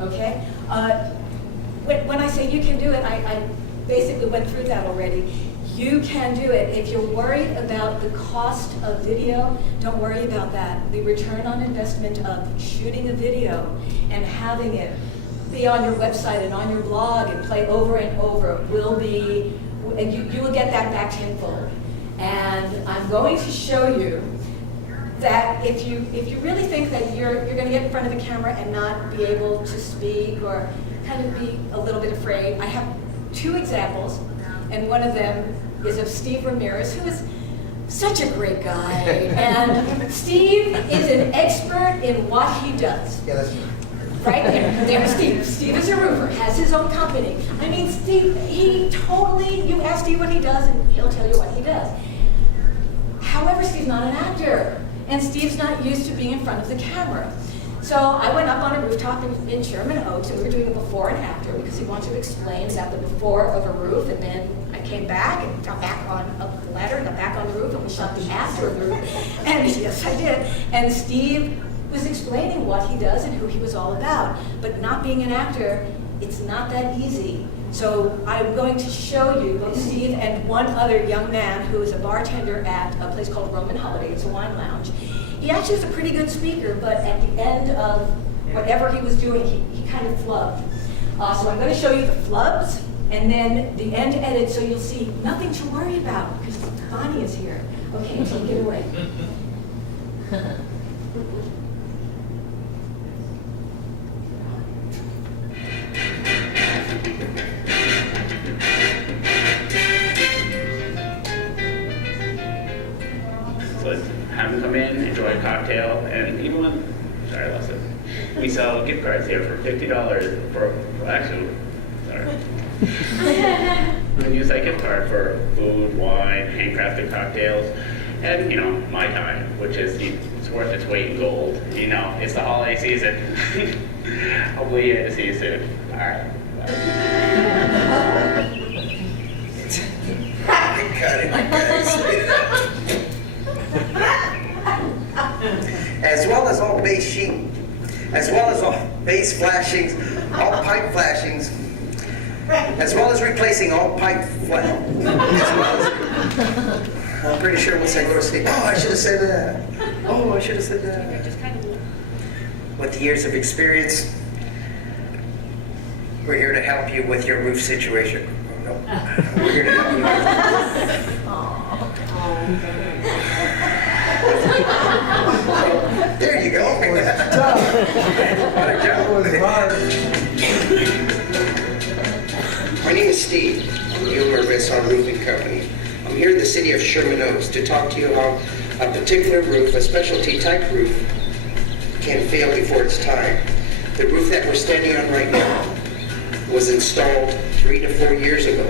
okay? When I say you can do it, I basically went through that already. You can do it. If you're worried about the cost of video, don't worry about that. The return on investment of shooting a video and having it be on your website and on your blog and play over and over will be, and you will get that back tenfold. And I'm going to show you that if you really think that you're going to get in front of a camera and not be able to speak or kind of be a little bit afraid, I have two examples, and one of them is of Steve Ramirez, who is such a great guy. And Steve is an expert in what he does. Yeah, that's Right there's Steve. Steve is a roofer, has his own company. I mean, Steve, you ask Steve what he does and he'll tell you what he does. However, Steve's not an actor, and Steve's not used to being in front of the camera. So I went up on a rooftop in Sherman Oaks, and we were doing a before and after because he wanted to explain about the before of a roof, and then I came back and got back on up the ladder and got back on the roof, and we shot the after of the roof. And yes, I did. And Steve was explaining what he does and who he was all about. But not being an actor, it's not that easy. So I'm going to show you both Steve and one other young man who is a bartender at a place called Roman Holiday. It's a wine lounge. He actually is a pretty good speaker, but at the end of whatever he was doing, he kind of flubbed. So I'm going to show you the flubs and then the end edit, so you'll see nothing to worry about because Bonnie is here. Okay, take it away. Have them come in, enjoy a cocktail, and even when, sorry, I lost it. We sell gift cards here for $50 for, well, actually, sorry. You can use that gift card for food, wine, handcrafted cocktails, and, my time, which is, it's worth its weight in gold. It's the holiday season. Hopefully to see you soon. All right. got it. As well as all base sheet, as well as all base flashings, all pipe flashings, as well as replacing all pipe I'm pretty sure once I go to sleep, oh, I should have said that. Oh, I should have said that. With the years of experience, we're here to help you with your roof situation. No, we're here to help you. There you go. My name is Steve. I'm the owner of SR Roofing Company. I'm here in the city of Sherman Oaks to talk to you about a particular roof, a specialty type roof, can fail before its time. The roof that we're standing on right now was installed 3 to 4 years ago.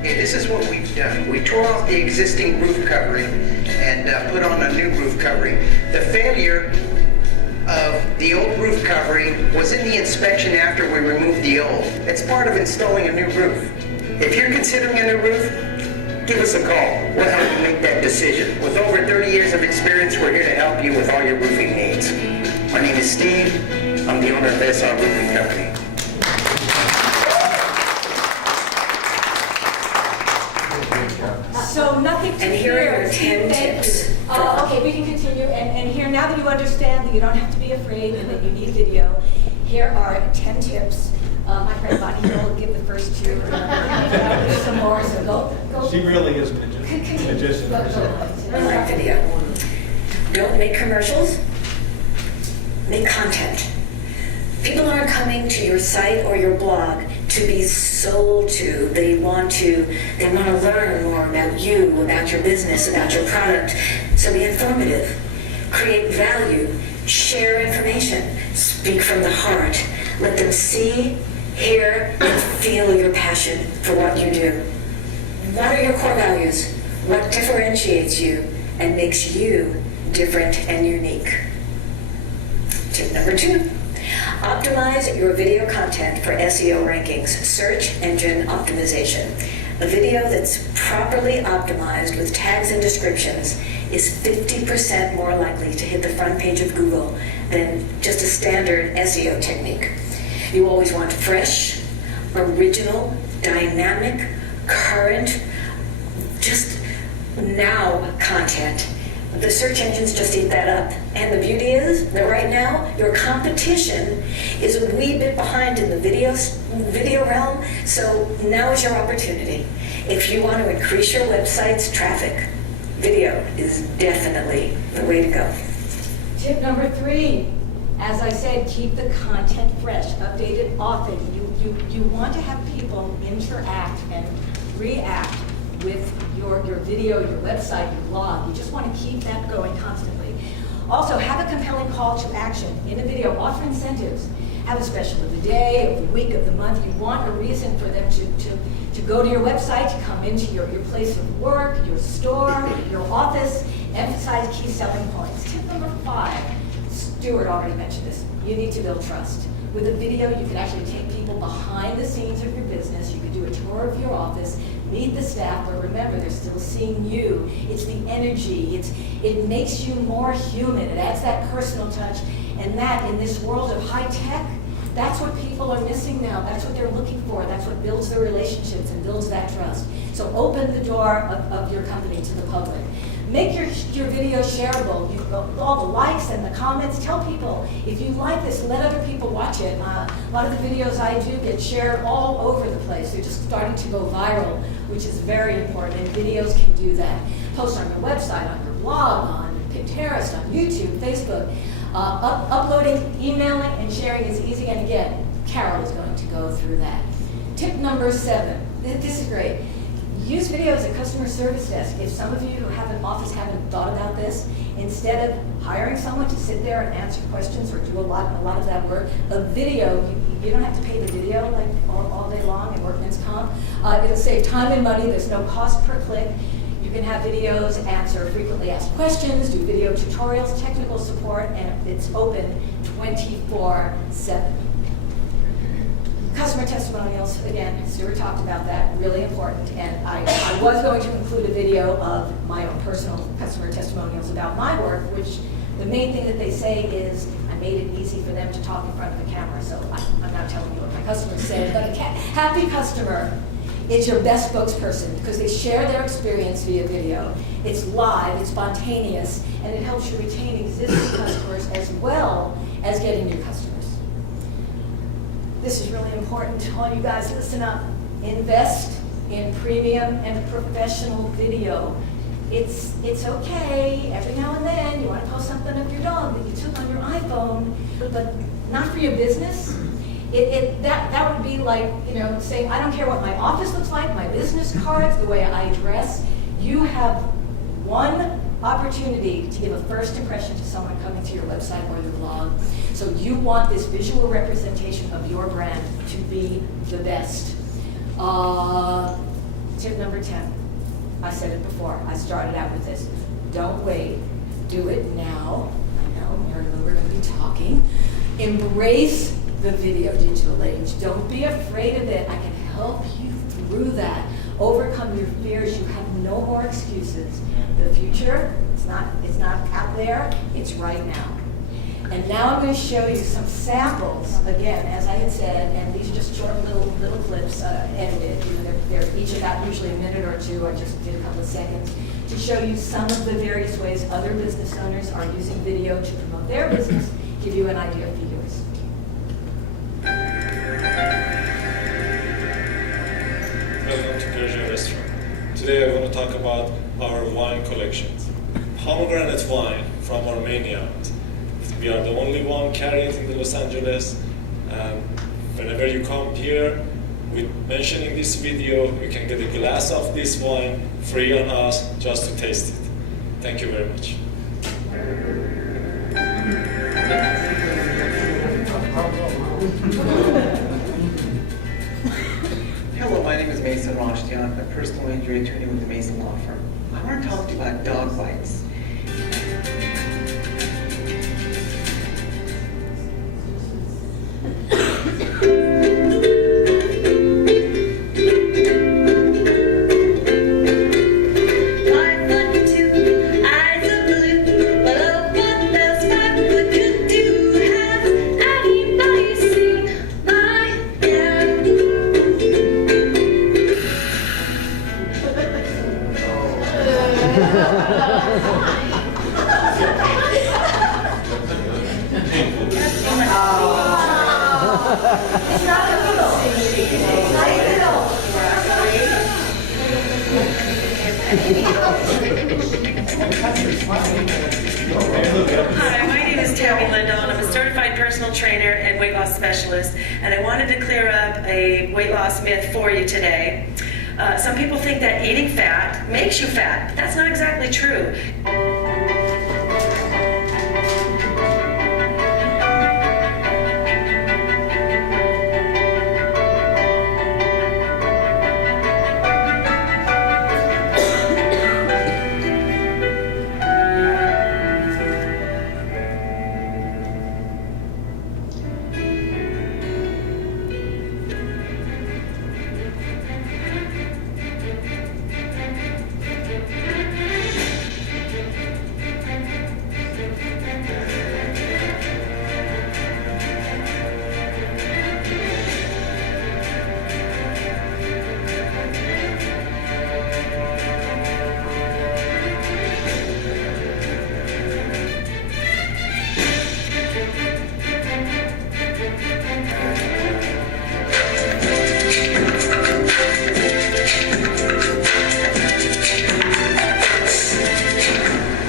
Okay, this is what we've done. We tore off the existing roof covering and put on a new roof covering. The failure of the old roof covering was in the inspection after we removed the old. It's part of installing a new roof. If you're considering a new roof, give us a call. We'll help you make that decision. With over 30 years of experience, we're here to help you with all your roofing needs. My name is Steve. I'm the owner of SR Roofing Company. So nothing to And here are your 10 tips. Okay, we can continue. And here, now that you understand that you don't have to be afraid and that you need video, here are 10 tips. My friend Bonnie here will give the first two. Some more, so go. She really is a magician. All right, video. Don't make commercials. Make content. People aren't coming to your site or your blog to be sold to. They want to learn more about you, about your business, about your product. So be informative. Create value. Share information. Speak from the heart. Let them see, hear, and feel your passion for what you do. What are your core values? What differentiates you and makes you different and unique? Tip number 2. Optimize your video content for SEO rankings, search engine optimization. A video that's properly optimized with tags and descriptions, is 50% more likely to hit the front page of Google than just a standard SEO technique. You always want fresh, original, dynamic, current, just now content. The search engines just eat that up. And the beauty is that right now, your competition is a wee bit behind in the video realm, so now is your opportunity. If you want to increase your website's traffic, video is definitely the way to go. Tip number 3, as I said, keep the content fresh, updated often. You want to have people interact and react with your video, your website, your blog. You just want to keep that going constantly. Also, have a compelling call to action in a video. Offer incentives. Have a special of the day, of the week, of the month. You want a reason for them to go to your website, to come into your place of work, your store, your office. Emphasize key selling points. Tip number 5, Stuart already mentioned this. You need to build trust. With a video, you can actually take people behind the scenes of your business. You can do a tour of your office, meet the staff, but remember, they're still seeing you. It's the energy. It makes you more human. It adds that personal touch. And that, in this world of high tech, that's what people are missing now. That's what they're looking for. That's what builds their relationships and builds that trust. So open the door of your company to the public. Make your video shareable. All the likes and the comments. Tell people, if you like this, let other people watch it. A lot of the videos I do get shared all over the place. They're just starting to go viral, which is very important, and videos can do that. Post on your website, on your blog, on Pinterest, on YouTube, Facebook. Uploading, emailing, and sharing is easy, and again, Carol is going to go through that. Tip number 7, this is great. Use video as a customer service desk. If some of you who have an office haven't thought about this, instead of hiring someone to sit there and answer questions or do a lot of that work, a video, you don't have to pay the video like all day long in workman's comp. It'll save time and money. There's no cost per click. You can have videos answer frequently asked questions, do video tutorials, technical support, and it's open 24/7. Customer testimonials, again, Stuart talked about that, really important. And I was going to include a video of my own personal customer testimonials about my work, which the main thing that they say is, I made it easy for them to talk in front of the camera. So I'm not telling you what my customers said, but a happy customer is your best spokesperson because they share their experience via video. It's live, it's spontaneous, and it helps you retain existing customers as well as getting new customers. This is really important. All you guys, listen up. Invest in premium and professional video. It's okay every now and then you want to post something of your dog that you took on your iPhone, but not for your business. That would be like, saying, I don't care what my office looks like, my business cards, the way I dress. You have one opportunity to give a first impression to someone coming to your website or your blog. So you want this visual representation of your brand to be the best. Tip number 10. I said it before. I started out with this. Don't wait. Do it now. I know, Mary Lou, we're going to be talking. Embrace the video digital age. Don't be afraid of it. I can help you through that. Overcome your fears. You have no more excuses. The future, it's not out there, it's right now. And now I'm going to show you some samples, again, as I had said, and these are just short little clips edited. They're each about usually a minute or two. I just did a couple of seconds to show you some of the various ways other business owners are using video to promote their business, give you an idea of yours. Welcome to Persian Restaurant. Today I want to talk about our wine collections. Pomegranate wine from Armenia. We are the only one carried in the Los Angeles, and whenever you come here with mentioning this video, you can get a glass of this wine free on us just to taste it. Thank you very much. Hello, my name is Mason Roshtian. I'm a personal injury attorney with the Mason Law Firm. I want to talk to you about dog bites. It's not a needle. It's not a Hi, my name is Tammy Lindell, and I'm a certified personal trainer and weight loss specialist, and I wanted to clear up a weight loss myth for you today. Some people think that eating fat makes you fat, but that's not exactly true.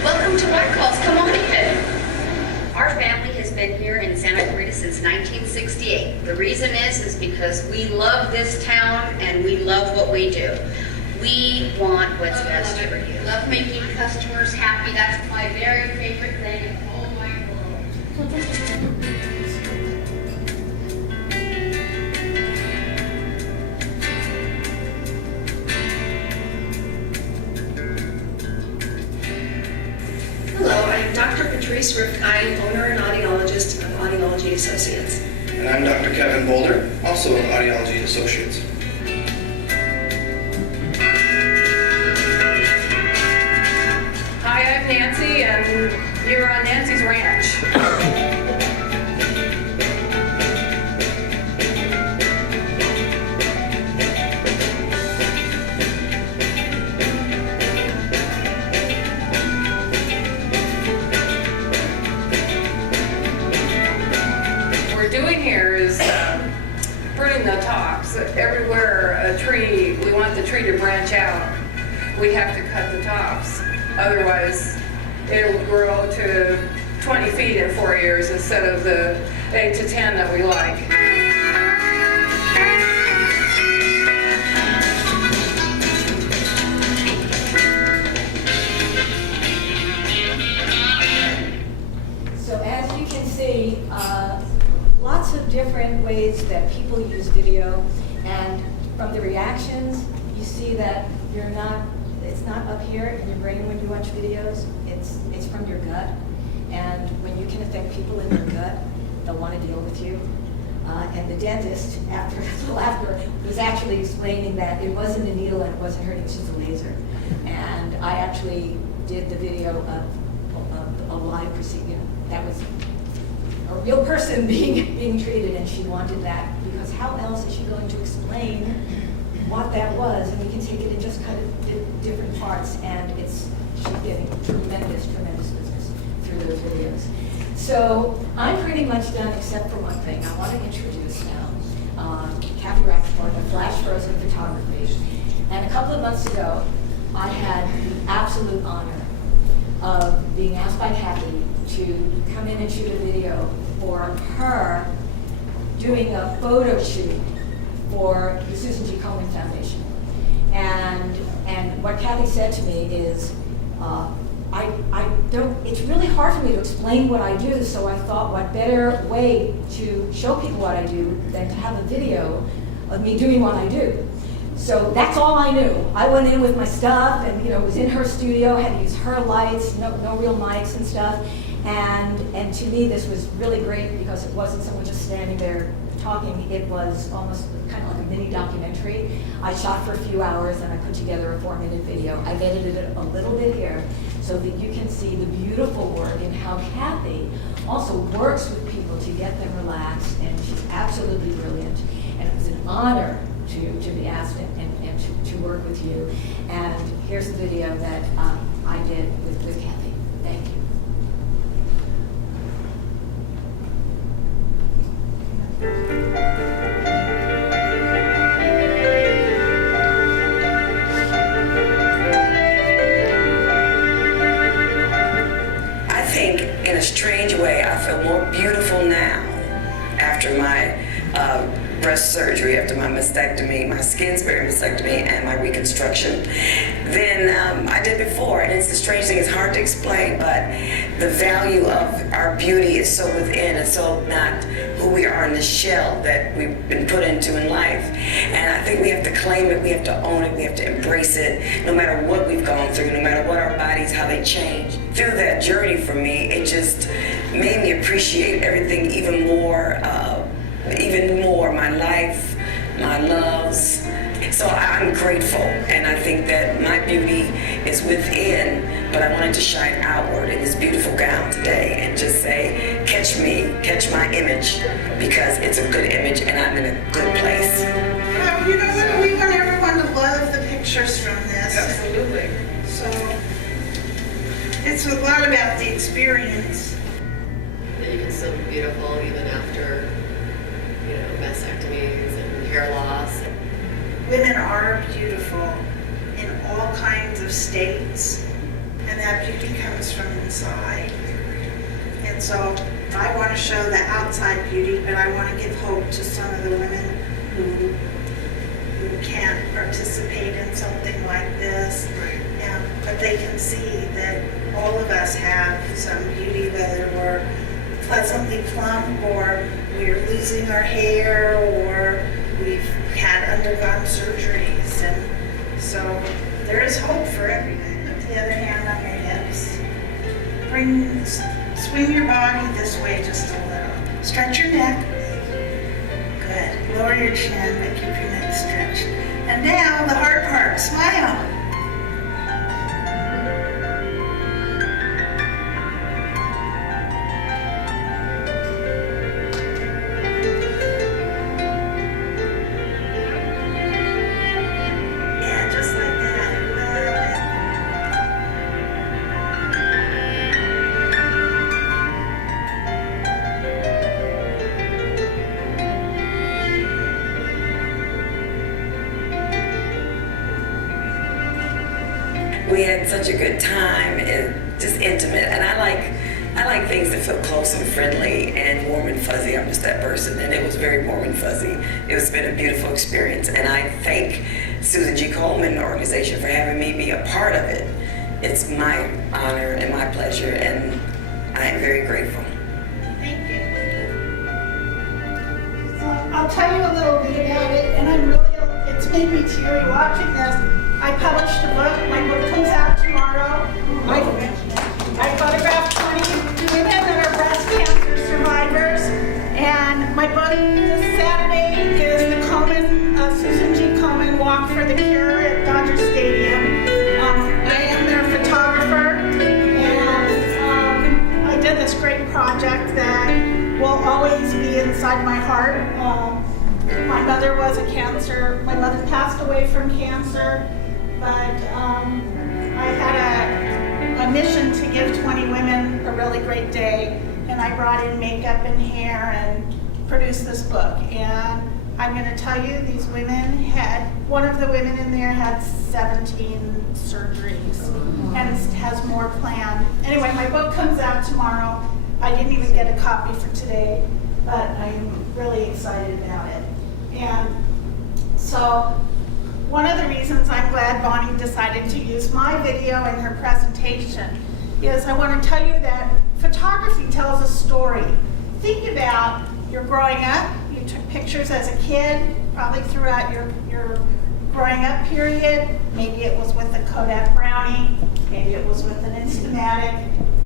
Welcome to White Claws. Come on in. Our family has been here in Santa Clarita since 1968. The reason is because we love this town and we love what we do. We want what's best for you. Love making customers happy. That's my very favorite thing in the whole wide world. Hello, I'm Dr. Patrice Rick. I'm owner and audiologist of Audiology Associates. And I'm Dr. Kevin Boulder, also of Audiology Associates. Hi, I'm Nancy, and you're on Nancy's ranch. What we're doing here is pruning the tops. Everywhere a tree, we want the tree to branch out, we have to cut the tops. Otherwise, it'll grow to 20 feet in 4 years instead of the 8 to 10 that we like. So as you can see, lots of different ways that people use video, and from the reactions, you see that it's not up here in your brain when you watch videos, it's from your gut. And when you can affect people in their gut, they'll want to deal with you. And the dentist, after was actually explaining that it wasn't a needle and it wasn't hurting, it's just a laser. And I actually did the video of a live procedure. That was a real person being treated, and she wanted that, because how else is she going to explain what that was? And we can take it in just kind of different parts, and she's getting tremendous business through those videos. So I'm pretty much done, except for one thing. I want to introduce now Kathy Raxford of Flash Frozen Photography. And a couple of months ago, I had the absolute honor of being asked by Kathy to come in and shoot a video for her doing a photo shoot for the Susan G. Komen Foundation. And what Kathy said to me is, it's really hard for me to explain what I do, so I thought what better way to show people what I do than to have a video of me doing what I do. So that's all I knew. I went in with my stuff and was in her studio, had to use her lights, no real mics and stuff. And to me this was really great because it wasn't someone just standing there talking, it was almost kind of like a mini documentary. I shot for a few hours and I put together a 4-minute video. I've edited it a little bit here so that you can see the beautiful work and how Kathy also works with people to get them relaxed, and she's absolutely brilliant. And it was an honor to be asked and to work with you. And here's the video that I did with Kathy. Thank you. Thank you. strange way, I feel more beautiful now after my breast surgery, after my mastectomy, my skin sparing mastectomy, and my reconstruction than I did before. And it's a strange thing, it's hard to explain, but the value of our beauty is so within, and so not who we are in the shell that we've been put into in life. And I think we have to claim it, we have to own it, we have to embrace it, no matter what we've gone through, no matter what our bodies, how they change. Through that journey for me, it just made me appreciate everything even more, my life, my loves. So I'm grateful, and I think that my beauty is within, but I wanted to shine outward in this beautiful gown today and just say, catch me, catch my image, because it's a good image and I'm in a good place. Well, you know what, we want everyone to love the pictures from this. Absolutely. So, it's a lot about the experience. You can still be beautiful even after, mastectomies and hair loss. Women are beautiful in all kinds of states, and that beauty comes from inside. And so I want to show the outside beauty, but I want to give hope to some of the women who can't participate in something like this. But they can see that all of us have some beauty, whether we're pleasantly plump or we're losing our hair or we've had undergone surgeries. And so there is hope for everything. Put the other hand on your hips. Swing your body this way just a little. Stretch your neck. Good. Lower your chin, but keep your neck stretched. And now the hard part. Smile. We had such a good time and just intimate, and I like things that feel close and friendly and warm and fuzzy. I'm just that person, and it was very warm and fuzzy. It's been a beautiful experience, and I thank Susan G. Coleman organization for having me be a part of it. It's my honor and my pleasure, and I am very grateful. Thank you. I'll tell you a little bit about it, and it's made me teary watching this. I published a book. My book comes out tomorrow. I photographed 20 women that are breast cancer survivors, and my book this Saturday is the Susan G. Komen Walk for the Cure at Dodger Stadium. I am their photographer, and I did this great project that will always be inside my heart. My mother was my mother passed away from cancer, but I had a mission to give 20 women a really great day, and I brought in makeup and hair and produced this book. And I'm going to tell you, these women one of the women in there had 17 surgeries and has more planned. Anyway, my book comes out tomorrow. I didn't even get a copy for today, but I'm really excited about it. And so one of the reasons I'm glad Bonnie decided to use my video in her presentation is I want to tell you that photography tells a story. Think about your growing up. You took pictures as a kid, probably throughout your growing up period. Maybe it was with a Kodak Brownie, maybe it was with an Instamatic,